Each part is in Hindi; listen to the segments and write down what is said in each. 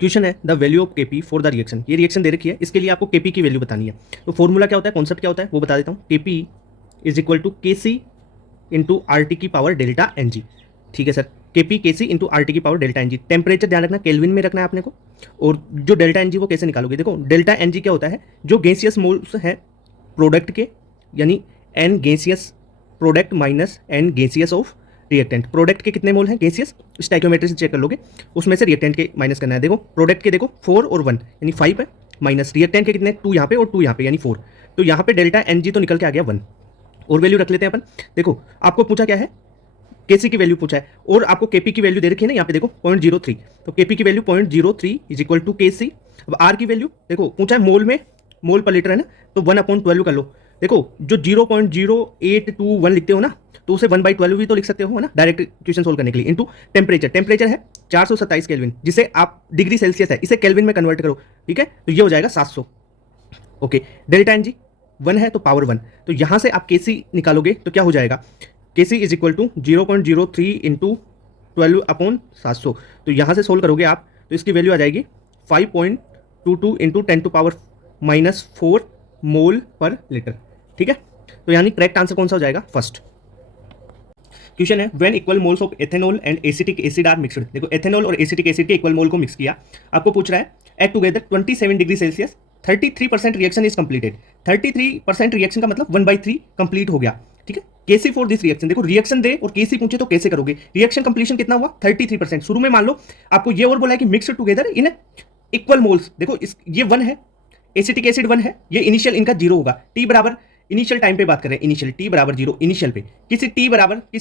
क्वेश्चन है the value of KP for the reaction. ये रिएक्शन दे रखी है, इसके लिए आपको केपी की वैल्यू बतानी है। तो फॉर्मूला क्या होता है, कॉन्सेप्ट क्या होता है वो बता देता हूँ। KP is equal to K C into R T की पावर डेल्टा एन जी। ठीक है sir, KP K C into R T की power delta N G. Temperature ध्यान रखना केल्विन में रखना है आपने को। और जो डेल्टा एन जी वो कैसे निकालोगे, देखो डेल्टा एन जी क्या होता है, जो गैसियस मोल्स है प्रोडक्ट के, यानी N gaseous product minus N gaseous of reactant. Product के कितने मोल हैं गैसियस, स्टाइकोमेट्री से चेक कर लोगे, उसमें से रिएक्टेंट के माइनस करना है। देखो प्रोडक्ट के देखो 4 और 1 यानी 5 है, माइनस रिएक्टेंट के कितने 2 यहाँ पे और 2 यहाँ पे यानी 4। तो यहाँ पे डेल्टा एन जी तो निकल के आ गया 1। और वैल्यू रख लेते हैं अपन। देखो आपको पूछा क्या है, केसी की वैल्यू पूछा है और आपको केपी की वैल्यू दे रखी है ना, यहाँ पे देखो 0.03। तो केपी की value 0.03 is equal to K सी। अब आर की वैल्यू देखो पूछा है मोल में, मोल पर लीटर है ना, तो 1/12 कर लो। देखो जो 0.0821 लिखते हो ना, तो उसे 1/12 भी तो लिख सकते हो है ना, डायरेक्ट क्वेश्चन सोल्व करने के लिए। इनटू टेम्परेचर, टेम्परेचर है 427 केल्विन, जिसे आप डिग्री सेल्सियस है, इसे केल्विन में कन्वर्ट करो। ठीक है, तो ये हो जाएगा 700। ओके, डेल्टा एन जी 1 है तो पावर 1। तो यहाँ से आप केसी निकालोगे तो क्या हो जाएगा, केसी इज इक्वल टू 0.03 इंटू 12/700। तो यहाँ से सोल्व करोगे आप तो इसकी वैल्यू आ जाएगी 5.22 इंटू 10⁻⁻4 मोल पर लीटर। ठीक है, तो यानी करेक्ट आंसर कौन सा हो जाएगा, फर्स्ट। क्वेश्चन है when equal moles of ethanol and acetic acid are mixed. देखो एथेनॉल और एसिटिक एसिड के इक्वल मोल को मिक्स किया, आपको पूछ रहा है at together 27 degree Celsius 33% reaction is completed. 33% reaction का मतलब 1/3 कंप्लीट हो गया। ठीक है, केसी फॉर दिस रिएक्शन, देखो रिएक्शन दे और केसी पूछे तो कैसे करोगे। रिएक्शन कंप्लीशन कितना हुआ 33%। शुरू में मान लो आपको ये और बोला है कि mix together in equal moles. देखो ये 1 है, एसिटिक एसिड 1 है, ये इनिशियल इनका 0 होगा। टी बराबर इनिशियल टाइम पे बात करें, इनिशियल टी बराबर 0 इनिशियल पे, किसी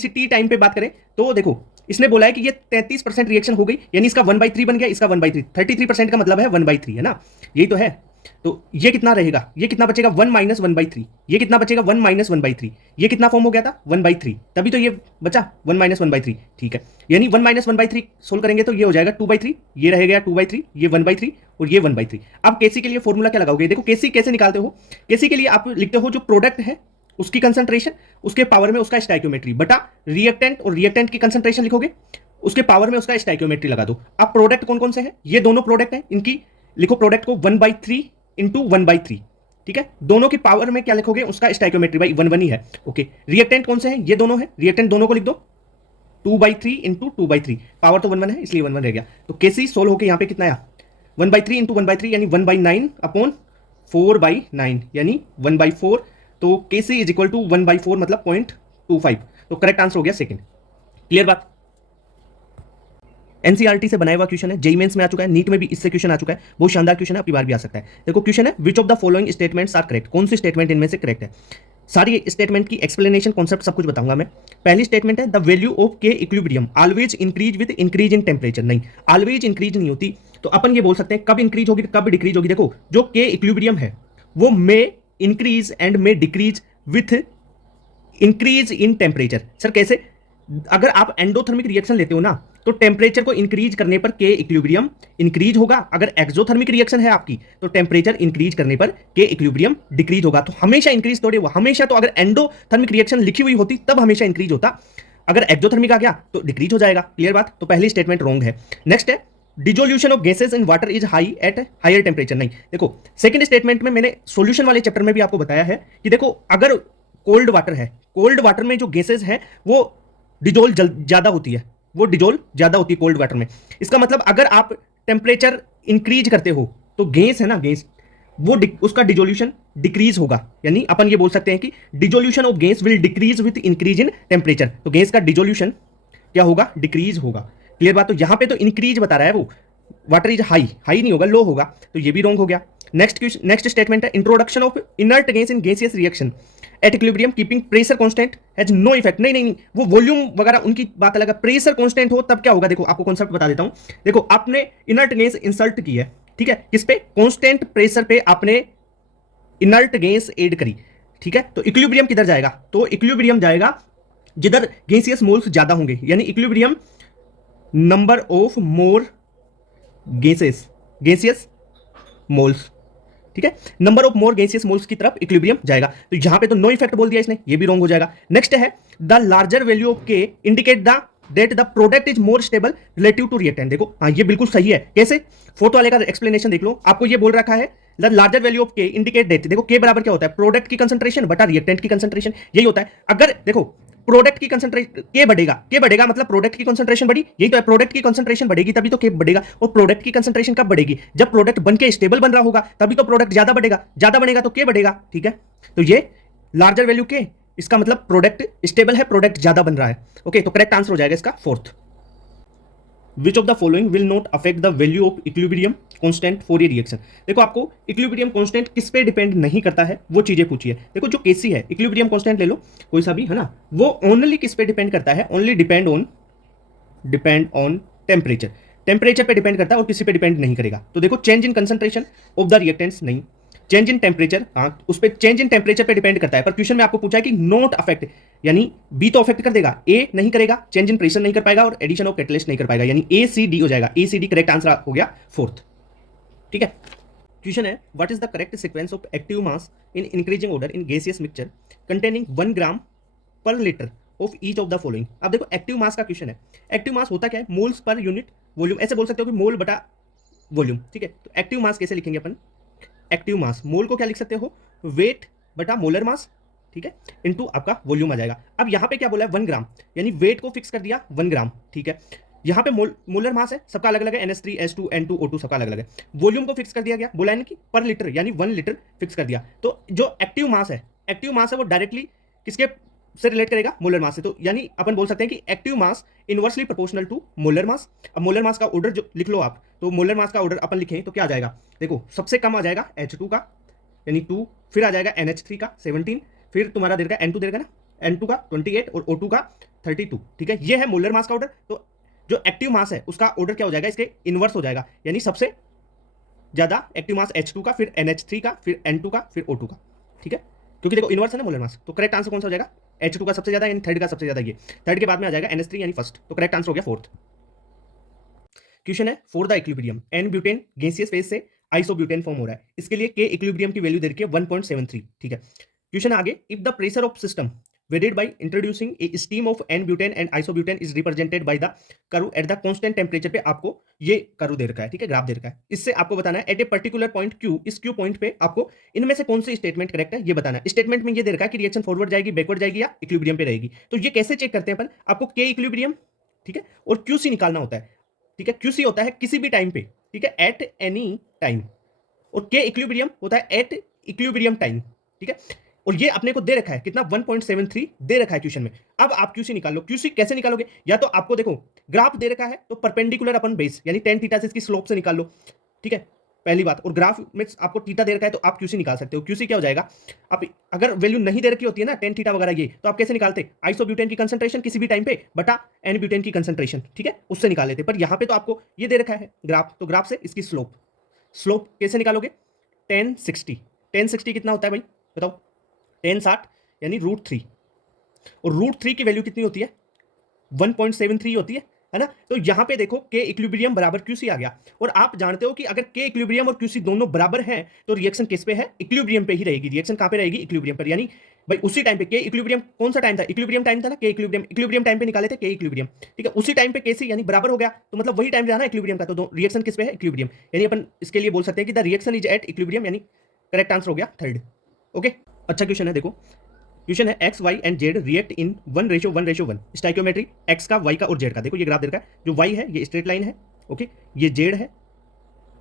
टी टाइम पे बात करें तो देखो इसने बोला है कि ये 33% रिएक्शन हो गई, यानी इसका 1/3 बन गया, इसका 1/3। 33% का मतलब है 1/3 है ना, यही तो है। तो ये कितना रहेगा, ये कितना बचेगा 1 - 1/3, ये कितना बचेगा 1 - 1/3, ये कितना फॉर्म हो गया था 1/3, तभी तो ये बचा 1 - 1/3। ठीक है, यानी 1 - 1/3 सोल्व करेंगे तो ये हो जाएगा 2/3, ये रह गया 2/3, ये 1/3 और ये 1/3। अब केसी के लिए फॉर्मूला क्या लगाओगे, देखो केसी कैसे निकालते हो। केसी के लिए आप लिखते हो जो प्रोडक्ट है उसकी कंसंट्रेशन, उसके पावर में उसका स्टाइक्योमेट्री बटा रिएक्टेंट, और रिएक्टेंट की कंसंट्रेशन लिखोगे, उसके पावर में उसका स्टाइक्योमेट्री लगा दो। अब प्रोडक्ट कौन कौन से हैं, ये दोनों प्रोडक्ट हैं, इनकी लिखो प्रोडक्ट को 1/3 इंटू 1/3। ठीक है, दोनों की पावर में क्या लिखोगे, उसका स्टाइक्योमेट्री भाई 1 1 ही है। ओके, रिएक्टेंट कौन से हैं, ये दोनों हैं, रिएक्टेंट दोनों को लिख दो 2/3 इंटू 2/3, पावर तो 1 1 है इसलिए 1 1 रह गया। तो केसी सोल्व होकर यहाँ पे कितना आया 1/3 इंटू 1/3 यानी 1/9 अपॉन 4/9 यानी 1/4। तो केसी इज इक्वल टू 1/4 मतलब 0.25। तो करेक्ट आंसर हो गया सेकंड। क्लियर बात। एनसीईआरटी से बनाया हुआ क्वेश्चन है, जेईई मेंस में आ चुका है, नीट में भी इससे क्वेश्चन आ चुका है, बहुत शानदार क्वेश्चन है, आपकी बार भी आ सकता है। देखो क्वेश्चन है which of the following statements are correct, कौन सी स्टेटमेंट इनमें से करेक्ट है। सारी स्टेटमेंट की एक्सप्लेनेशन कॉन्सेप्ट सब कुछ बताऊंगा मैं। पहली स्टेटमेंट है द वैल्यू ऑफ के equilibrium always increase with increase in temperature. नहीं, ऑलवेज इंक्रीज नहीं होती, तो अपन ये बोल सकते हैं कब इंक्रीज होगी कब डिक्रीज होगी। देखो जो के इक्विलिब्रियम है वो may increase and may decrease with increase in temperature. Sir कैसे, अगर आप एंडोथर्मिक रिएक्शन लेते हो ना तो टेम्परेचर को इंक्रीज करने पर के इक्विलिब्रियम इंक्रीज होगा, अगर एक्सोथर्मिक रिएक्शन है आपकी तो टेम्परेचर इंक्रीज करने पर के इक्विलिब्रियम डिक्रीज होगा। तो हमेशा इंक्रीज थोड़ी हुआ, हमेशा तो अगर एंडोथर्मिक रिएक्शन लिखी हुई होती तब हमेशा इंक्रीज होता, अगर एक्सोथर्मिक आ गया तो डिक्रीज हो जाएगा। क्लियर बात, तो पहली स्टेटमेंट रॉन्ग है। नेक्स्ट है dissolution of gases in water is high at higher temperature. नहीं, देखो सेकंड स्टेटमेंट में मैंने सॉल्यूशन वाले चैप्टर में भी आपको बताया है कि देखो अगर कोल्ड वाटर है, कोल्ड वाटर में जो गैसेस है वो डिजोल्व ज्यादा होती है, वो डिजोल्व ज्यादा होती है कोल्ड वाटर में। इसका मतलब अगर आप टेम्परेचर इंक्रीज करते हो तो गैस है ना, गैस वो उसका डिजोल्यूशन डिक्रीज होगा, यानी अपन ये बोल सकते हैं कि dissolution of gas will decrease with increase in temperature. तो गैस का डिजोल्यूशन क्या होगा, डिक्रीज होगा। क्लियर बात, तो यहां पे तो इंक्रीज बता रहा है वो, वाटर इज हाई, हाई नहीं होगा लो होगा, तो ये भी रॉन्ग हो गया। नेक्स्ट स्टेटमेंट है introduction of inert gas in gaseous reaction at equilibrium keeping pressure constant has no effect. नहीं नहीं नहीं, वो वॉल्यूम वगैरह उनकी बात अलग है, प्रेशर कांस्टेंट हो तब क्या होगा। देखो आपको कॉन्सेप्ट बता देता हूं, देखो आपने इनर्ट गैस इंसर्ट की है, ठीक है, किस पे, कांस्टेंट प्रेशर पे आपने इनर्ट गैस ऐड करी, ठीक है, तो इक्विलिब्रियम किधर जाएगा, तो इक्विलिब्रियम जाएगा जिधर गैसियस मोल्स ज्यादा होंगे, यानी equilibrium number of more gaseous moles. ठीक है, number of more gaseous moles की तरफ इक्विलिब्रियम जाएगा। तो यहां पे तो नो इफेक्ट बोल दिया इसने, ये भी रॉन्ग हो जाएगा। नेक्स्ट है the larger value of K indicate the that the product is more stable relative to reactant. देखो हाँ ये बिल्कुल सही है। कैसे? फोर्थ वाले का एक्सप्लेनेशन देख लो। आपको ये बोल रखा है the larger value of K indicate that, देखो के बराबर क्या होता है? प्रोडक्ट की कंसंट्रेशन बटा रिएक्टेंट की कंसंट्रेशन, यही होता है। अगर देखो प्रोडक्ट की कंसंट्रेशन के बढ़ेगा मतलब प्रोडक्ट की कंसंट्रेशन बढ़ी, यही तो है। प्रोडक्ट की कंसंट्रेशन बढ़ेगी तभी तो के बढ़ेगा। और प्रोडक्ट की कंसंट्रेशन कब बढ़ेगी? जब प्रोडक्ट बन के स्टेबल बन रहा होगा, तभी तो प्रोडक्ट ज्यादा बढ़ेगा, ज्यादा बढ़ेगा तो के बढ़ेगा। ठीक है, तो ये लार्जर वैल्यू के, इसका मतलब प्रोडक्ट स्टेबल है, प्रोडक्ट ज्यादा बन रहा है। ओके, तो करेक्ट आंसर हो जाएगा इसका fourth. Which of the following will not affect the value of equilibrium constant for a reaction. देखो आपको इक्विलिब्रियम कांस्टेंट किस पे डिपेंड नहीं करता है, वो चीजें पूछी है। देखो जो केसी है, इक्विलिब्रियम कांस्टेंट ले लो कोई सा भी, है ना, वो ओनली किस पे डिपेंड करता है? Only depend on temperature. Temperature पे डिपेंड करता है और किसी पे डिपेंड नहीं करेगा। तो देखो change in concentration of the reactants नहीं, चेंज इन टेम्परेचर, हाँ उस पर चेंज इन टेम्परेचर पे डिपेंड करता है। पर क्वेश्चन में आपको पूछा है कि नॉट अफेक्ट, यानी बी तो अफेक्ट कर देगा, ए नहीं करेगा, चेंज इन प्रेशर नहीं कर पाएगा और एडिशन ऑफ कैटलिस्ट नहीं कर पाएगा, यानी ए सी डी हो जाएगा। ए सी डी करेक्ट आंसर हो गया फोर्थ। ठीक है, क्वेश्चन है what is the correct sequence of active mass in increasing order in gaseous mixture containing 1 ग्राम पर litre of each of the following. अब देखो एक्टिव मास का क्वेश्चन है। एक्टिव मास होता क्या है? मोल्स पर यूनिट वॉल्यूम, ऐसे बोल सकते हो कि मोल बटा वॉल्यूम। ठीक है, तो एक्टिव मास कैसे लिखेंगे अपन? एक्टिव मास, मोल को क्या लिख सकते हो? वेट बटा मोलर मास, ठीक है, इनटू आपका वॉल्यूम आ जाएगा। अब यहाँ पे क्या बोला है? 1 ग्राम, यानी वेट को फिक्स कर दिया 1 ग्राम। ठीक है, यहाँ पे मोलर मास है, सबका अलग अलग है, NH3 H2 N2 O2 सबका अलग अलग है। वॉल्यूम को फिक्स कर दिया गया, बोला है ना कि पर लीटर, यानी 1 लीटर फिक्स कर दिया। तो जो एक्टिव मास है वो डायरेक्टली किसके से रिलेट करेगा? मोलर मास से। तो यानी अपन बोल सकते हैं कि active mass inversely proportional to molar mass. अब मोलर मास का ऑर्डर जो लिख लो आप, तो मोलर मास का ऑर्डर अपन लिखें तो क्या आ जाएगा? देखो सबसे कम आ जाएगा H2 का, यानी 2, फिर आ जाएगा NH3 का 17, फिर तुम्हारा देगा N2 देगा ना, N2 का 28 और O2 का 32। ठीक है, ये है मोलर मास का ऑर्डर। तो जो एक्टिव मास है उसका ऑर्डर क्या हो जाएगा? इसके इनवर्स हो जाएगा, यानी सबसे ज्यादा एक्टिव मास H2 का, फिर NH3 का, फिर N2 का, फिर O2 का। ठीक है, क्योंकि देखो इनवर्स है ना मोलर मास। तो करेक्ट आंसर कौन सा हो जाएगा? H2 का सबसे ज्यादा, यानी थर्ड का सबसे ज्यादा, ये थर्ड के बाद में आ जाएगा NH3 यानी फर्स्ट। तो करेक्ट आंसर हो गया फोर्थ। क्वेश्चन है for the equilibrium N butane gaseous phase से आइसोब्यूटेन फॉर्म हो रहा है, इसके लिए के इक्विलिब्रियम की वैल्यू दे रखी है 1.73। ठीक है, क्वेश्चन आगे, if the pressure of system varied by introducing a stream of n-butane and isobutane is represented by the curve at the constant temperature पे आपको ये कर्व दे रखा है। ठीक है, ग्राफ दे रखा है। इससे आपको बताना है at a particular point Q, इस Q पॉइंट पे आपको इनमें से कौन सी स्टेटमेंट करेक्ट है ये बताना है। स्टेटमेंट में ये दे रखा है कि रिएक्शन फॉरवर्ड जाएगी, बैकवर्ड जाएगी या इक्विलिब्रियम पे रहेगी। तो ये कैसे चेक करते हैं अपन? आपको के इक्विलिब्रियम, ठीक है, और QC निकालना होता है। ठीक है, QC होता है किसी भी टाइम पे, ठीक है, एट एनी टाइम, और के इक्विलिब्रियम होता है एट इक्विलिब्रियम टाइम। ठीक है, और ये अपने को दे रखा है कितना? 1.73 दे रखा है क्वेश्चन में। अब आप QC निकाल लो। QC कैसे निकालोगे? या तो आपको देखो ग्राफ दे रखा है तो परपेंडिकुलर अपन बेस, यानी tan थीटा से इसकी स्लोप से निकाल लो। ठीक है, पहली बात। और ग्राफ में आपको थीटा दे रखा है तो आप QC निकाल सकते हो। QC क्या हो जाएगा? आप अगर वैल्यू नहीं दे रखी होती है ना, tan थीटा वगैरह, ये तो आप कैसे निकालते? आइसोब्यूटेन की कंसंट्रेशन किसी भी टाइम पे बटा एन ब्यूटेन की कंसंट्रेशन, ठीक है, उससे निकाल लेते। पर यहाँ पे तो आपको ये दे रखा है ग्राफ, तो ग्राफ से इसकी स्लोप कैसे निकालोगे? tan 60 कितना होता है भाई बताओ? tan 60 यानी √3, और √3 की वैल्यू कितनी होती है? 1.73 होती है ना। तो यहां पे देखो के इक्विलिब्रियम बराबर QC आ गया, और आप जानते हो कि अगर के इक्विलिब्रियम और QC दोनों बराबर हैं तो रिएक्शन किस पे है? इक्विलिब्रियम पे ही रहेगी। रिएक्शन कहां पे रहेगी? इक्विलिब्रियम पर। यानी भाई उसी टाइम पे के इक्विलिब्रियम, कौन सा टाइम था? इक्विलिब्रियम टाइम था ना, के इक्विलिब्रियम टाइम पे निकाले थे के इक्विलिब्रियम। ठीक है, उसी टाइम पे KC यानी बराबर हो गया, तो मतलब वही टाइम रहा ना इक्विलिब्रियम का। तो रिएक्शन किस पे है? इक्विलिब्रियम। यानी अपन इसके लिए बोल सकते हैं कि the reaction is at equilibrium, यानी करेक्ट आंसर हो गया थर्ड। ओके, अच्छा क्वेश्चन है, देखो क्वेश्चन है X Y and Z react in 1:1:1 stoichiometry X का, वाई का और जेड का। देखो ये ग्राफ दे रखा है, जो वाई है ये स्ट्रेट लाइन है, ओके, ये जेड है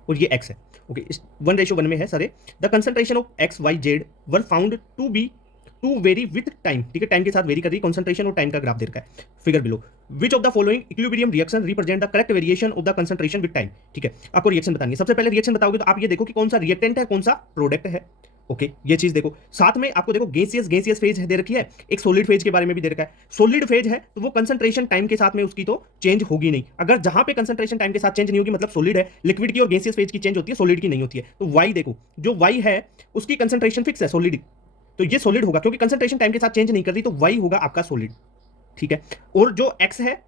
और ये एक्स है, ओके, 1:1 में है सारे। The concentration of X Y Z were found to vary with time. ठीक है, टाइम के साथ वेरी कर रही कंसंट्रेशन, और टाइम का ग्राफ दे रखा है figure below. Which of the following equilibrium reaction represent the correct variation of the concentration with time. ठीक है, आपको रिएक्शन बतानी है। सबसे पहले रिएक्शन बताओगे तो आप ये देखो कि कौन सा रिएक्टेंट है, कौन सा प्रोडक्ट है। ओके, ये चीज देखो। साथ में आपको देखो गैसियस फेज दे रखी है, एक सॉलिड फेज के बारे में भी दे रखा है। सॉलिड फेज है तो वो कंसंट्रेशन टाइम के साथ में उसकी तो चेंज होगी नहीं। अगर जहां पे कंसंट्रेशन टाइम के साथ चेंज नहीं होगी मतलब सॉलिड है। लिक्विड की और गैसियस फेज की चेंज होती है, सॉलिड की नहीं होती है। तो वाई देखो, जो वाई है उसकी कंसंट्रेशन फिक्स है, सॉलिड, तो ये सॉलिड होगा क्योंकि कंसंट्रेशन टाइम के साथ चेंज नहीं कर रही, तो वाई होगा आपका सॉलिड। ठीक है, और जो एक्स है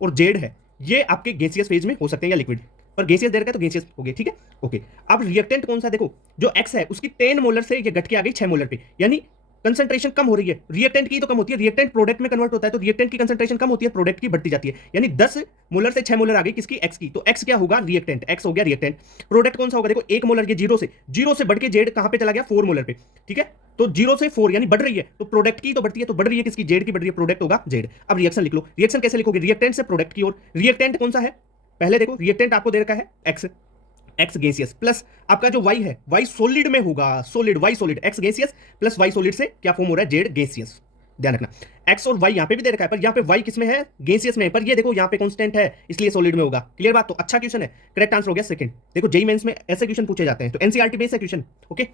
और जेड है ये आपके गैसियस फेज में हो सकते हैं या लिक्विड, पर गैसियस दे रखा है तो गैसियस हो गए। ठीक है, ओके। अब रिएक्टेंट कौन सा? देखो जो एक्स है उसकी 10 मोलर से ये घट के आ गई 6 मोलर पे, यानी कंसंट्रेशन कम हो रही है, रिएक्टेंट की तो कम होती है, रिएक्टेंट प्रोडक्ट में कन्वर्ट होता है, तो रिएक्टेंट की कंसंट्रेशन कम होती है, प्रोडक्ट की बढ़ती जाती है। यानी 10 मोलर से 6 मोलर आ गई किसकी, एक्स की, तो एक्स क्या होगा, रिएक्टेंट, एक्स हो गया रिएक्टेंट। प्रोडक्ट कौन सा होगा, देखो 1 मोलर, ये जीरो से बढ़ के जेड कहां पे चला गया, 4 मोलर पे, ठीक है। तो 0 से 4 यानी बढ़ रही है, तो प्रोडक्ट की तो बढ़ती है, तो बढ़ रही है किसकी, जेड की बढ़ रही है, प्रोडक्ट होगा जेड। अब रिएक्शन लिख लो, रिएक्शन कैसे लिखोगे, रिएक्टेंट से प्रोडक्ट की ओर। रिएक्टेंट कौन सा है, पहले देखो रिएक्टेंट आपको दे रखा है एक्स, एक्स गैसियस प्लस आपका जो वाई है, वाई सॉलिड में होगा, solid Y solid, X gaseous plus Y solid से क्या फॉर्म हो रहा है, जेड गैसियस। ध्यान रखना, एक्स और वाई यहां पे भी दे रखा है, पर यहां पे वाई किसमें है, गैसियस में, पर ये देखो यहां पे कांस्टेंट है इसलिए सॉलिड में होगा। क्लियर बात, तो अच्छा क्वेश्चन है, करेक्ट आंसर हो गया सेकंड। देखो जेईई मेंस में ऐसे क्वेश्चन पूछे जाते हैं, तो एनसीईआरटी बेस्ड है क्वेश्चन। ओके,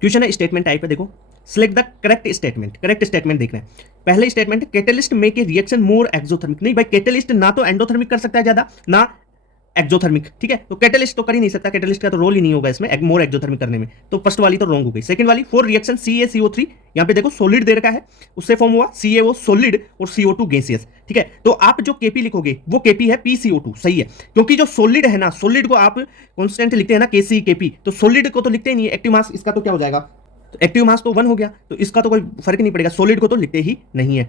क्वेश्चन है स्टेटमेंट टाइप है, देखो select the correct statement, correct statement देखना है। पहले statement, catalyst make a reaction more exothermic, नहीं भाई कैटलिस्ट ना तो एंडोथर्मिक कर सकता है ज्यादा, ना एक्सोथर्मिक, ठीक है, तो कैटलिस्ट तो कर ही नहीं सकता, कैटलिस्ट का तो रोल ही नहीं होगा इसमें मोर एक्सोथर्मिक करने में, तो फर्स्ट वाली तो रॉन्ग हो गई। सेकंड वाली, फॉर रिएक्शन CaCO3, यहां पे देखो सॉलिड दे रखा है, उससे फॉर्म हुआ CaO सॉलिड और CO2 गैसियस, ठीक है, तो आप जो Kp लिखोगे वो Kp है PCO2, सही है, क्योंकि जो सॉलिड है ना, सॉलिड को आप कांस्टेंट लिखते हैं ना Kc Kp, तो सॉलिड को तो लिखते ही नहीं है, एक्टिव मास इसका तो क्या हो जाएगा, तो एक्टिव मास तो 1 हो गया, तो इसका तो कोई फर्क नहीं पड़ेगा, सॉलिड को तो लिखते ही नहीं है।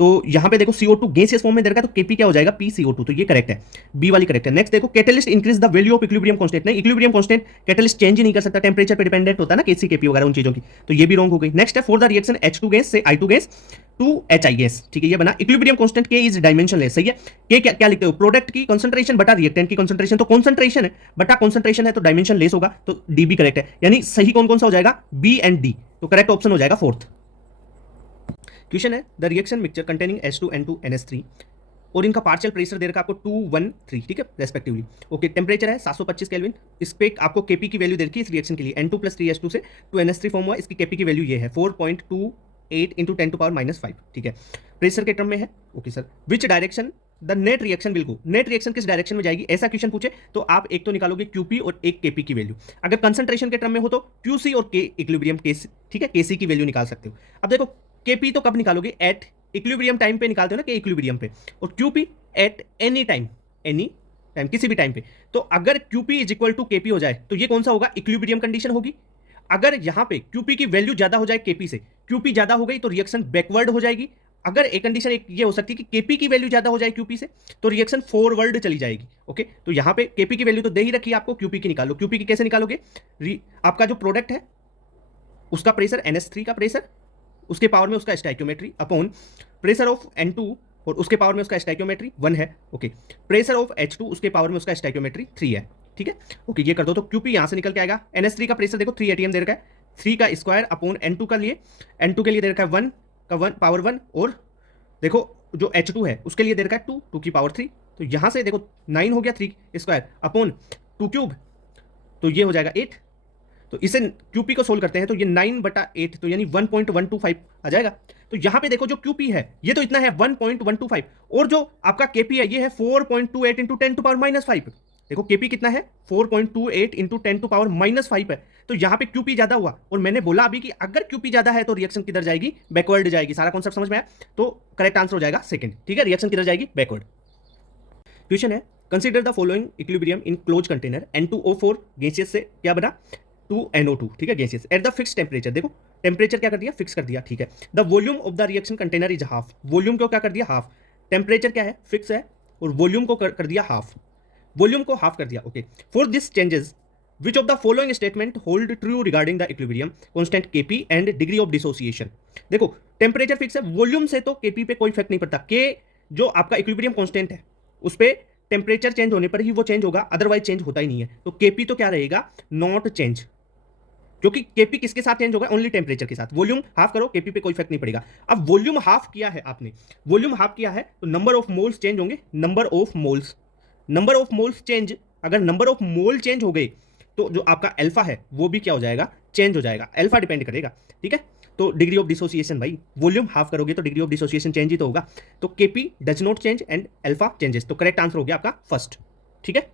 तो यहां पे देखो CO2 गैसियस फॉर्म में दे रखा है, तो Kp क्या हो जाएगा, PCO2, तो ये करेक्ट है, बी वाली करेक्ट है। नेक्स्ट देखो, catalyst increase the value of equilibrium constant, नहीं इक्विलिब्रियम कांस्टेंट कैटलिस्ट चेंज ही नहीं कर सकता, टेंपरेचर पे डिपेंडेंट होता है ना Kc Kp वगैरह उन चीजों की, तो ये भी रॉन्ग हो गई। नेक्स्ट है, for the reaction H2 gas से I2 gas to HI gas, ठीक है, ये बना equilibrium constant K is dimensionless, सही है। K क्या लिखते हो, प्रोडक्ट की कंसंट्रेशन बटा रिएक्टेंट की कंसंट्रेशन, तो कंसंट्रेशन है बटा कंसंट्रेशन है तो डायमेंशनलेस होगा, तो डी भी करेक्ट है, यानी सही कौन कौन सा हो जाएगा, बी एंड डी, तो करेक्ट ऑप्शन हो जाएगा फोर्थ। क्वेश्चन है, the reaction mixture containing H2N2NH3 और इनका पार्शियल प्रेशर दे रखा आपको 2, 1, 3, ठीक है रेस्पेक्टिवली। ओके, टेम्परेचर है 725 केल्विन, इस पे आपको Kp की वैल्यू दे रखी है इस रिएक्शन के लिए, N2 + 3H2 से 2NH3 फॉर्म हुआ, इसकी Kp की वैल्यू ये है 4.28 × 10⁻⁵, ठीक है, प्रेशर के टर्म में है। Okay sir, which direction the net reaction will go, net reaction किस डायरेक्शन में जाएगी, ऐसा क्वेश्चन पूछे तो आप एक तो निकालोगे Qp और एक Kp की वैल्यू, अगर कंसंट्रेशन के टर्म में हो तो Qc और K इक्विलिब्रियम Kc, ठीक है, Kc की वैल्यू निकाल सकते हो। अब देखो Kp तो कब निकालोगे, एट इक्विलिब्रियम टाइम पे निकालते हो ना, के इक्विलिब्रियम पे, और Qp एट एनी टाइम, किसी भी टाइम पे, तो अगर Qp is equal to Kp हो जाए तो ये कौन सा होगा, इक्विलिब्रियम कंडीशन होगी। अगर यहां पे Qp की वैल्यू ज्यादा हो जाए Kp से, Qp ज्यादा हो गई तो रिएक्शन बैकवर्ड हो जाएगी। अगर एक कंडीशन एक ये हो सकती है कि Kp की वैल्यू ज्यादा हो जाए Qp से, तो रिएक्शन फॉरवर्ड चली जाएगी। ओके, तो यहां पे Kp की वैल्यू तो दे ही रखी है आपको, Qp की निकालो। Qp की कैसे निकालोगे, आपका जो प्रोडक्ट है उसका प्रेशर NH3 का प्रेशर, उसके पावर में उसका stoichiometry upon pressure of N2 और उसके पावर में उसका स्टाइक्योमेट्री 1 है। ओके, प्रेशर ऑफ H2 उसके पावर में उसका स्टाइक्योमेट्री 3 है, ठीक है। ओके, ये कर दो तो Qp यहां से निकल के आएगा। NH3 का प्रेशर देखो 3 atm दे रखा है, 3 का स्क्वायर अपॉन N2 का लिए, N2 के लिए दे रखा है 1 का 1 पावर 1, और देखो जो H2 है उसके लिए दे रखा है 2, 2 की पावर 3, तो यहां से देखो 9 हो गया 3 स्क्वायर अपॉन 2 क्यूब, तो ये हो जाएगा 8। तो इसे Qp को सोल्व करते हैं तो ये 9/8, तो यानी 1.125 आ जाएगा। तो यहां पे देखो जो Qp है ये तो इतना है 1.125, और जो आपका Kp है ये है 4.28 × 10⁻⁵। देखो Kp कितना है, 4.28 × 10⁻⁵ है, तो यहां पे Qp ज्यादा हुआ, और मैंने बोला अभी कि अगर Qp ज्यादा है तो रिएक्शन किधर जाएगी, बैकवर्ड जाएगी। सारा कॉन्सेप्ट समझ में आया, तो करेक्ट आंसर हो जाएगा सेकंड, ठीक है, रिएक्शन किधर जाएगी, बैकवर्ड। क्वेश्चन है, consider the following equilibrium in close container, N2O4 gaseous से क्या बना 2NO2, ठीक है, gaseous at the fix temperature. देखो टेम्परेचर क्या कर दिया, फिक्स कर दिया, ठीक है। The volume of the reaction container is half, volume को क्या कर दिया, हाफ, टेम्परेचर क्या है, फिक्स है, और वॉल्यूम को कर दिया हाफ, वॉल्यूम को हाफ कर दिया। Okay, for this changes which of the following statement hold true regarding the equilibrium constant Kp and degree of dissociation. देखो टेम्परेचर फिक्स है, वॉल्यूम से तो Kp पे कोई इफेक्ट नहीं पड़ता, K जो आपका इक्विलिब्रियम कांस्टेंट है उस पर टेम्परेचर चेंज होने पर ही वो चेंज होगा, अदरवाइज चेंज होता ही नहीं है। तो Kp तो क्या रहेगा, नॉट चेंज, क्योंकि Kp किसके साथ चेंज होगा, ओनली टेम्परेचर के साथ। वॉल्यूम हाफ करो, Kp पे कोई इफेक्ट नहीं पड़ेगा। अब वॉल्यूम हाफ किया है आपने, वॉल्यूम हाफ किया है तो नंबर ऑफ मोल्स चेंज होंगे, नंबर ऑफ मोल्स चेंज, अगर नंबर ऑफ मोल चेंज हो गए तो जो आपका अल्फा है वो भी क्या हो जाएगा, चेंज हो जाएगा, अल्फा डिपेंड करेगा, ठीक है। तो डिग्री ऑफ डिसोसिएशन, भाई वॉल्यूम हाफ करोगे तो डिग्री ऑफ डिसोसिएशन चेंज ही तो होगा, तो Kp does not change and alpha changes, तो करेक्ट आंसर हो गया आपका फर्स्ट, ठीक है।